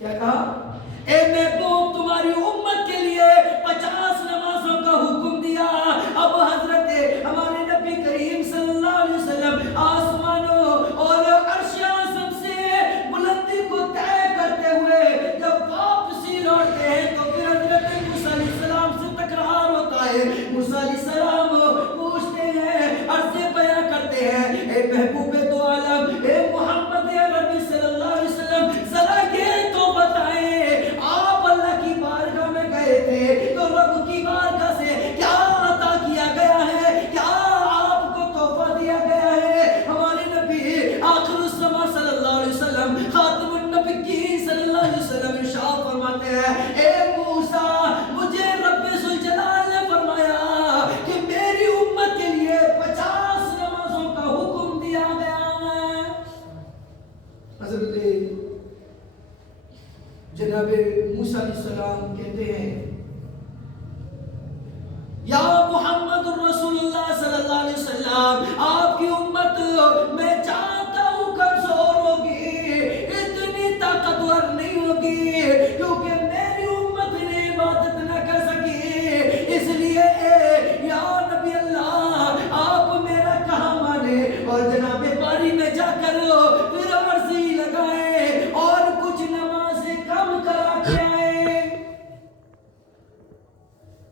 کیا کہا؟ اے محبوب تمہاری امت کے لیے 50 نمازوں کا حکم دیا. اب حضرت ہمارے نبی کریم صلی اللہ علیہ وسلم آسمانوں اور عرش اعظم سے بلندی کو طے کرتے ہوئے جب واپسی لوٹتے ہیں تو پھر حضرت موسیٰ علیہ السلام سے تکرار ہوتا ہے. موسیٰ علیہ السلام پوچھتے ہیں، عرض بیان کرتے ہیں، اے محبوب دو عالم، اے محمد عربی صلی اللہ علیہ وسلم، ذرا یہ تو بتائیں، آپ اللہ کی بارگاہ میں گئے تھے تو رب کی بارگاہ سے کیا عطا کیا گیا ہے، کیا آپ کو تحفہ دیا گیا ہے؟ ہمارے نبی آخر الزمان صلی اللہ علیہ وسلم، خاتم النبیین صلی اللہ علیہ وسلم ارشاد فرماتے ہیں، اے موسیٰ مجھے رب ذوالجلال نے فرمایا کہ میری امت کے لیے 50 نمازوں کا حکم دیا گیا ہے. حضرت جناب موسیٰ علیہ السلام کہتے ہیں، یا محمد الرسول اللہ صلی اللہ علیہ وسلم، آپ کی امت میں جانتا ہوں کمزور ہوگی، اتنی طاقتور نہیں ہوگی، کیونکہ میری امت نے عبادت نہ کر سکی. اس لیے یا نبی اللہ آپ میرا کہا مانے اور جناب باری میں جا کر پھر عرضی لگائیں اور کچھ نمازیں کم کرا کے آئے.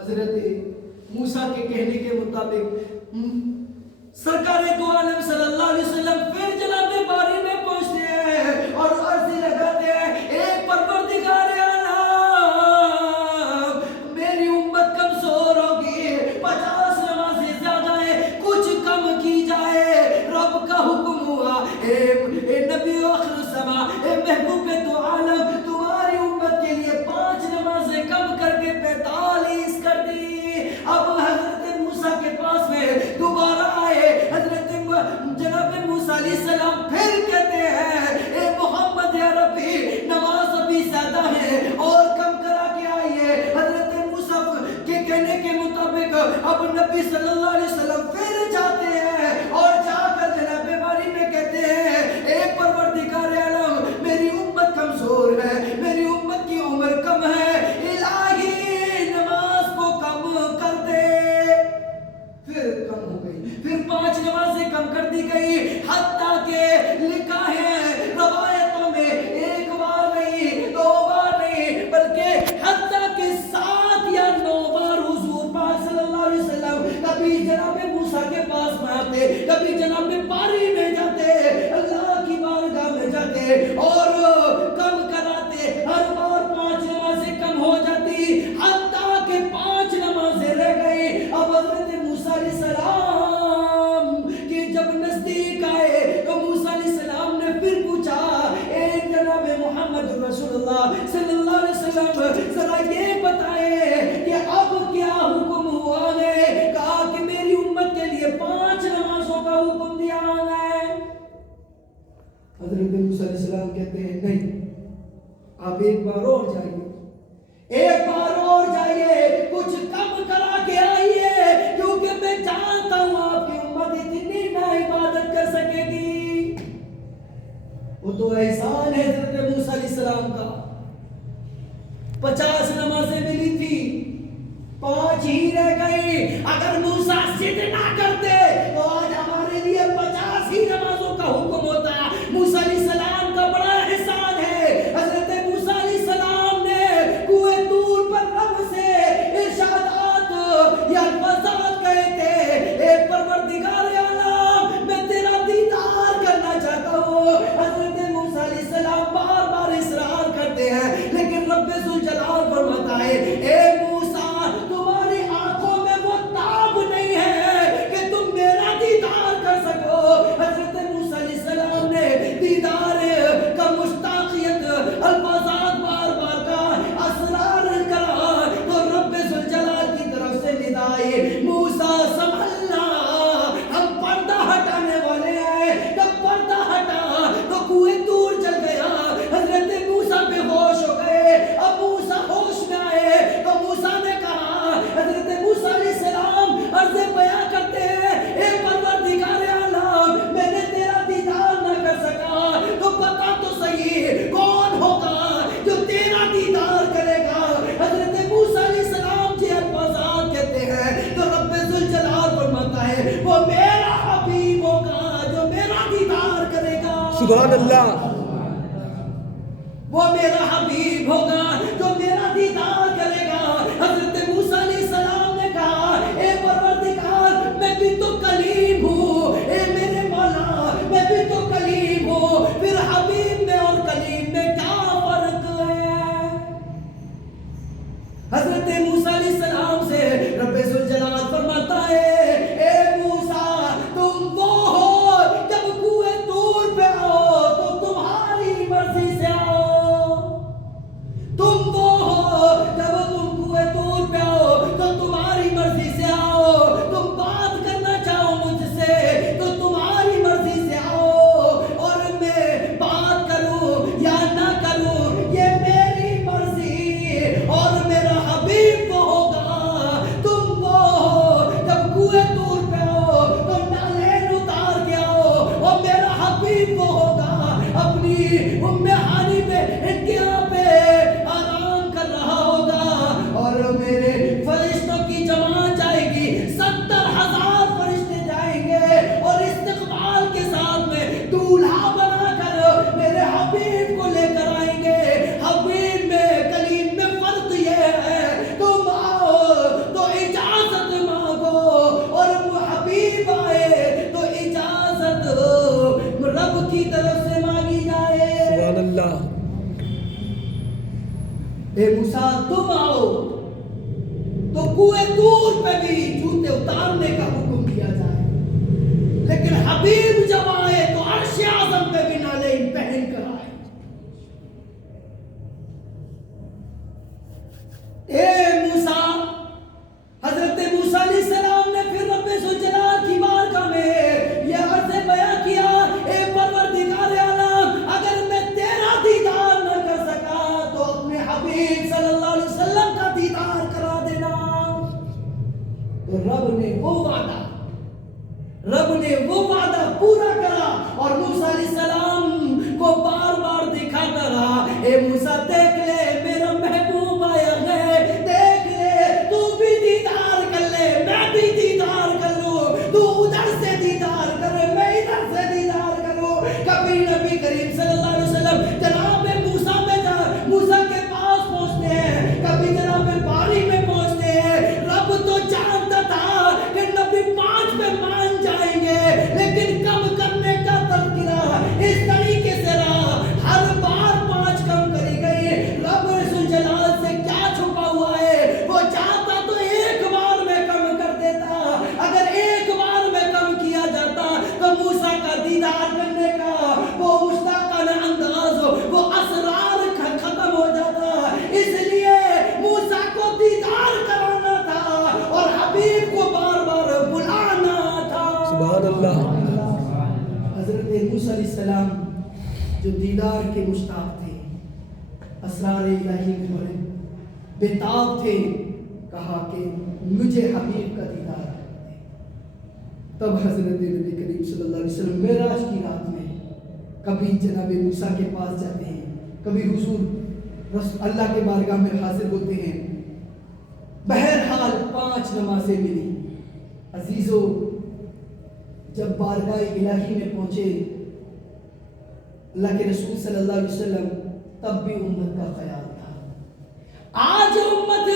حضرت موسیٰ کے کہنے کے مطابق سرکار دو عالم صلی اللہ علیہ وسلم پھر جناب باری میں پہنچتے ہیں اور عرضی لگاتے ہیں، اے پروردگار عالم، میری امت کمزور ہوگی، 50 نمازیں زیادہ ہیں، کچھ کم کی جائے. رب کا حکم ہوا، اے نبی آخر الزمان، اے محبوب دو عالم، تمہاری امت کے لیے 5 نمازیں کم کر کے 45 کر دی. اب حضرت موسیٰ کے پاس میں دوبارہ آئے، حضرت جناب موسیٰ علیہ السلام پھر کہتے ہیں، اے محمد عربی نماز ابھی زیادہ ہے اور کم کرا کے آئیے. حضرت موسیٰ کے کہنے کے مطابق اب نبی صلی اللہ علیہ وسلم پھر جاتے ہیں اور جا کر جناب باری میں کہتے ہیں، اے پروردگار عالم، میری امت کمزور ہے، میری امت کی عمر کم ہے، الہی نماز کو کم کر دے. پھر کم ہو گئی، پھر 5 نمازیں کم کر دی گئی، حتیٰ کہ لکھا ہے روایتوں میں 1 بار نہیں، 2 بار نہیں، بلکہ حتیٰ کہ 7 یا 9 بار حضور پاک صلی اللہ علیہ وسلم کبھی جناب موسیٰ کے پاس میں آتے، کبھی جناب باری میں جاتے، اللہ کی بارگاہ میں جاتے اور کم کراتے. ہر بار 5 نمازیں کم ہو جاتی، حتیٰ کہ 5 نمازیں رہ گئی. اب حضرت موسیٰ علیہ السلام کہ جب نزدیک آئے تو موسیٰ علیہ السلام نے پھر پوچھا، اے جناب محمد رسول اللہ صلی اللہ علیہ وسلم، ذرا یہ بتائیں کہ اب کیا حکم ہوا ہے؟ کہا کہ میری امت کے لیے 5 نمازوں کا حکم دیا ہے. حضرت موسیٰ علیہ السلام کہتے ہیں، نہیں، آپ ایک بار اور جائیے، ایک بار اور جائیے، کچھ کم کرا کے آئیے، کیونکہ میں جانتا ہوں آپ کی امت اتنی نہ عبادت کر سکے گی. وہ تو احسان ہے حضرت موسیٰ علیہ السلام کا. 50 نمازیں ملی تھی، 5 ہی رہ گئی. اگر موسیٰ ضد نہ کرتے تو آج ہمارے لیے 50 ہی نمازوں کا حکم ہوتا. موسیٰ علیہ السلام کا بڑا احسان ہے. حضرت موسیٰ علیہ السلام نے کوہ طور پر رب سے ارشادات یا الفاظات کہے تھے، اے پروردگار عالم، میں تیرا دیدار کرنا چاہتا ہوں. حضرت موسیٰ علیہ السلام بار بار اصرار کرتے ہیں، لیکن رب ذوالجلال فرماتا ہے، اے موسیٰ، تمہاری آنکھوں میں وہ تاب نہیں ہے کہ تم سبحان اللہ. وہ میرا حبیب ہوگا جو میرا دیدار کرے گا. حضرت موسیٰ علیہ السلام نے کہا اے پروردگار میں بھی تو کلیم ہوں، اے میرے مولا میں بھی تو کلیم ہوں، پھر حبیب میں اور کلیم میں کیا فرق ہے؟ حضرت موسیٰ علیہ السلام سے رب ذوالجلال فرماتا ہے اے موسیٰ تم وہ ہو جب کوہ طور پہ آؤ تو تمہاری مرضی سے آؤ. تم وہ ہو جب تم کوہ طور پہ آؤ تو تمہاری مرضی سے آؤ. تم بات کرنا چاہو مجھ سے تو تمہاری مرضی سے آؤ، اور میں بات کروں یا نہ کروں یہ میری مرضی. اور میرا حبیب وہ ہوگا. تم وہ ہو جب کوہ طور پہ آؤ تو نالین اتار کے آؤ، اور میرا حبیب وہ ہوگا اپنی ہانی پہ انتہا پہ آرام کر رہا ہوگا، اور میرے فرشتوں کی جماعت جائے گی. 70,000 فرشتے جائیں گے اور استقبال کے ساتھ میں دولہا بنا کر میرے حبیب کو لے کر آئیں گے. حبیب میں کلیم میں فرق یہ ہے تم آؤ تو اجازت مانگو، اور حبیب آئے تو اجازت رب کی طرف سے مانگی جائے. سبحان اللہ. اے موسیٰ تم آؤ تو کوہ طور پہ بھی جوتے اتارنے کا حکم دیا جائے، لیکن حبیب جب آئے تو عرش اعظم پہ بھی نالین پہن کر آئے. اے موسیٰ، حضرت موسیٰ علیہ السلام نے پھر رب ذوالجلال کی بارگاہ میں یہ عرض بیان کیا اے پروردگار عالم اگر میں تیرا دیدار نہ کر سکا تو اپنے حبیب صلی اللہ علیہ وسلم کا دیدار کرا دینا. تو رب نے وہ وعدہ پورا کرا، اور موسیٰ علیہ السلام کو بار بار دکھاتا رہا اے موسیٰ دیکھ لے میرا محبوب آیا ہے، دیکھ لے تو بھی دیدار کر لے میں بھی دیدار کر لوں، تو ادھر سے دیدار کر میں ادھر سے دیدار کروں. کبھی نبی کریم صلی اللہ علیہ وسلم جناب موسیٰ کے پاس پہنچتے ہیں، کبھی جناب باری میں پہنچتے ہیں. رب تو جانتا تھا کہ نبی 5 پہ مان جائیں گے، لیکن کم کرنے کا تذکرہ اس طریقے سے رہا، ہر بار 5 کم کری گئی. رب ذوالجلال سے کیا چھپا ہوا ہے؟ وہ چاہتا تو ایک بار میں کم کر دیتا. اگر ایک بار میں کم کیا جاتا تو موسیٰ کا دیدار کرنے کا وہ مشتاقانہ انداز، وہ اسرار ختم ہو جاتا. اس لیے موسیٰ کو دیدار کرانا تھا اور حبیب کو بار بار بلانا تھا. سبحان اللہ. حضرت موسیٰ علیہ السلام جو دیدار کے مشتاق تھے، اسرار الہی میں بڑے بےتاب تھے، کہا کہ مجھے حبیب کا دیدار کرتے. تب حضرت نبی کریم صلی اللہ علیہ وسلم معراج کی رات میں کبھی جناب موسیٰ کے پاس جاتے ہیں، کبھی حضور اللہ کے بارگاہ میں حاضر ہوتے ہیں. بہرحال 5 نمازیں ملی. عزیزو جب بارگاہ الہی میں پہنچے اللہ کے رسول صلی اللہ علیہ وسلم، تب بھی امت کا خیال تھا. آج امت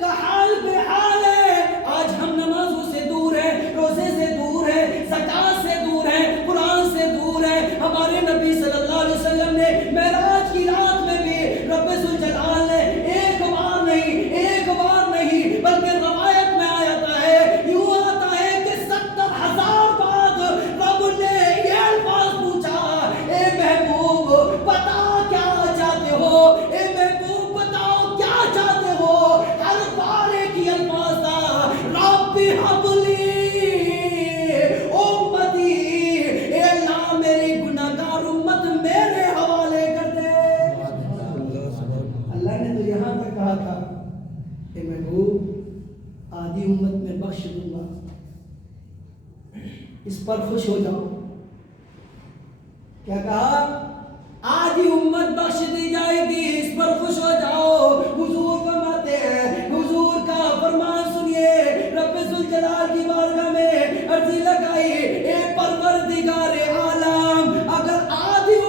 کا حال بے حال ہے. آج ہم نمازوں سے دور ہیں، روزے سے دور ہیں، زکات سے دور ہیں، قرآن سے دور ہیں. ہمارے نبی صلی اللہ علیہ وسلم نے معراج کی رات میں بھی رب ذوالجلال نے ایک بار نہیں بلکہ روایت میں آتا ہے، یوں آتا ہے کہ 70,000 بعد رب نے یہ الفاظ پوچھا اے محبوب بتا کیا چاہتے ہو، اے محبوب بتاؤ کیا چاہتے ہو. ہر بار ایک ہی الفاظ تھا، رب حبلی امتی، اے اللہ میری گناہگار امت میرے حوالے کر دے. اللہ نے تو یہاں تک کہا تھا کہ محبوب آدھی امت میں بخش دوں گا، اس پر خوش ہو جاؤ. کیا کہا؟ آدھی امت بخش دی جائے گی، اس پر خوش ہو جاؤ. حضور فرماتے ہیں، حضور کا فرمان سنیے. رب ذوالجلال کی بارگاہ میں عرضی لگائی اے پروردگار عالم اگر آدھی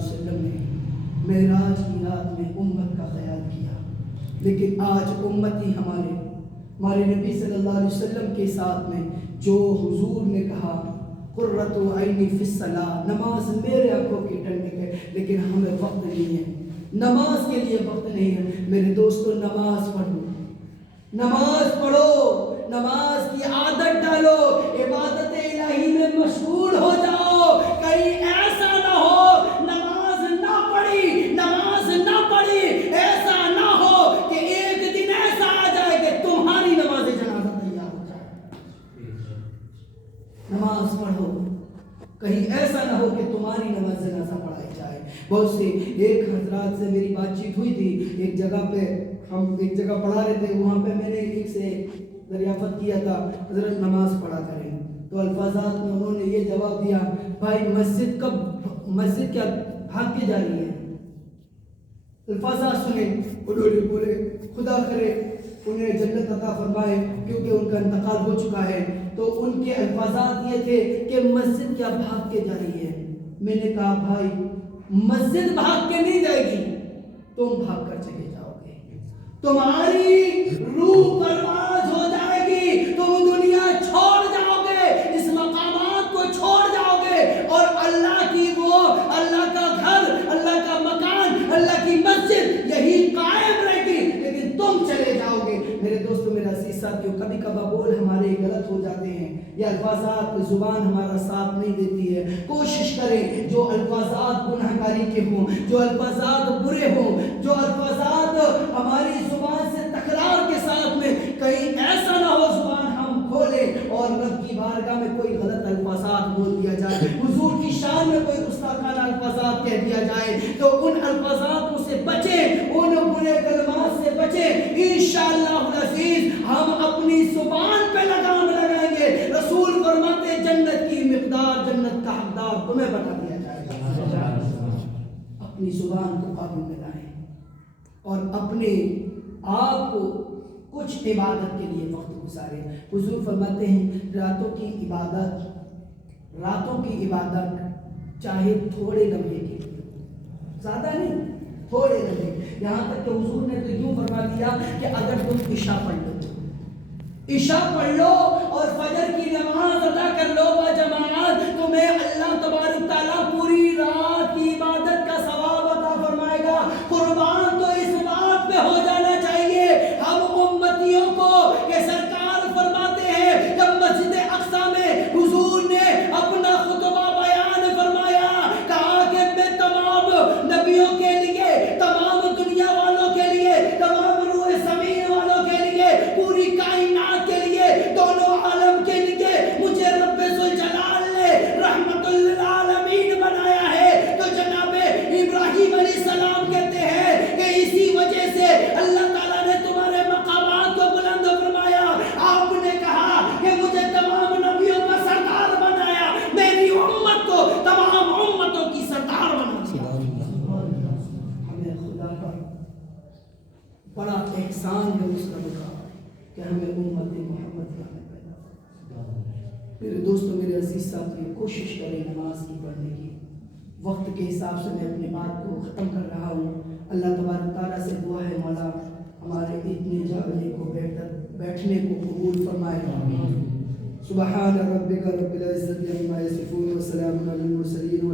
علیہ وسلم نے معراج کی رات میں امت کا خیال کیا، لیکن آج امتی ہمارے نبی صلی اللہ علیہ وسلم کے ساتھ میں جو حضور نے کہا قرۃ عینی فی الصلاۃ، نماز میرے آنکھوں کی ٹھنڈک ہے، لیکن ہمیں وقت نہیں ہے، نماز کے لیے وقت نہیں ہے۔ میرے دوستو نماز پڑھو، نماز پڑھو، نماز کی عادت ڈالو، عبادت الہی میں مشغول ہو جاؤ۔ کہیں ایسا نہ ہو نماز نہ پڑھی ایسا نہ ہو کہ ایک دن ایسا آ جائے کہ تمہاری نماز جنازہ تیار ہو جائے۔ نماز پڑھو، کہیں ایسا نہ ہو کہ تمہاری نماز جنازہ پڑھائی جائے۔ بہت سے ایک حضرات سے میری بات چیت ہوئی تھی، ایک جگہ پہ ہم ایک جگہ پڑھا رہے تھے، وہاں پہ میں نے ایک سے دریافت کیا تھا حضرت نماز پڑھا کریں، تو الفاظات میں انہوں نے یہ جواب دیا، بھائی مسجد کیا بھاگ کے جا رہی ہے؟ الفاظات سنے، انہوں نے بولے خدا کرے انہیں جنت عطا فرمائے کیونکہ ان کا انتقال ہو چکا ہے، تو ان کے الفاظات یہ تھے کہ مسجد کیا بھاگ کے جا رہی ہے؟ میں نے کہا بھائی مسجد بھاگ کے نہیں جائے گی، تم بھاگ کر چلے جاؤ گے، تمہاری روح پرواز ہو جائے گی، تم دنیا چھوڑ جاؤ گے، اس مقامات کو چھوڑ جاؤ گے، اور اللہ کا گھر، اللہ کا مکان، اللہ کی مسجد یہی قائم رہے گی، لیکن تم چلے جاؤ گے۔ میرے دوستو، میرے عزیز ساتھیو، کبھی کبھار بول ہمارے غلط ہو جاتے ہیں، یہ الفاظات زبان ہمارا ساتھ نہیں دیتی ہے۔ کوشش کریں جو الفاظات گناہ گاری کے ہوں، جو الفاظات برے ہوں، جو الفاظات ہماری زبان سے تکرار کے ساتھ میں، کہیں ایسا نہ ہو زبان ہم کھولیں اور رب کی بارگاہ میں کوئی غلط الفاظات بول دیا جائے، حضور کی شان میں کوئی گستاخانہ الفاظات کہہ دیا جائے، تو ان الفاظات سے بچیں، ان برے کلمات سے بچیں۔ انشاءاللہ العزیز ہم اپنی زبان پہ لگام لگائیں گے۔ رسول فرماتے جنت کی مقدار، جنت کا حقدار تمہیں بتا دیا جائے گا۔ اپنی زبان کو قابو میں لائیں اور اپنے آپ کو کچھ عبادت کے لیے وقت گزاریں۔ حضور فرماتے ہیں راتوں کی عبادت چاہے تھوڑے لمحے کے لیے، زیادہ نہیں، تھوڑے لمحے، یہاں تک کہ حضور نے تو یوں فرما دیا کہ اگر تم عشاء پڑھ لو اور فجر کی نماز ادا کر لو باجماعت، تمہیں اللہ تبارک تعالیٰ پوری رات کی عبادت کا ثواب عطا فرمائے گا۔ قربان تو اس بات پہ ہو جانا چاہیے ہم امتیوں کو کہ سرکار فرماتے ہیں جب مسجد اقصی میں حضور نے اپنا خطبہ بیان فرمایا، کہا کہ میں تمام نبیوں کے لیے، تمام دنیا والوں کے لیے، تمام روح زمین والوں کے لیے، پوری کائنات کے لیے، دونوں عالم کے لیے مجھے رب ذوالجلال نے رحمت للعالمین بنایا ہے۔ تو جناب ابراہیم علیہ السلام کہتے ہیں کہ اسی وجہ سے اللہ تعالیٰ نے تمہارے مقامات کو بلند فرمایا۔ آپ نے کہا کہ مجھے تمام نبیوں کا سردار بنایا، میری امت کو تمام امتوں کی سردار بنا دیا۔ ہمیں خدا کا بڑا احسان ہے اس رب کا کہ ہمیں امت محمد کا پیدا کیا۔ میرے دوستو، میرے عزیز ساتھی، کوشش کریں نماز کی پڑھنے کی۔ وقت کے حساب سے میں اپنی بات کو ختم کر رہا ہوں۔ اللہ تبارک تعالیٰ سے دعا ہے مولا ہمارے اتنے جاگنے کو بیٹھنے کو قبول فرمائے۔ سبحان ربک رب العزت عما یصفون وسلام علی المرسلین۔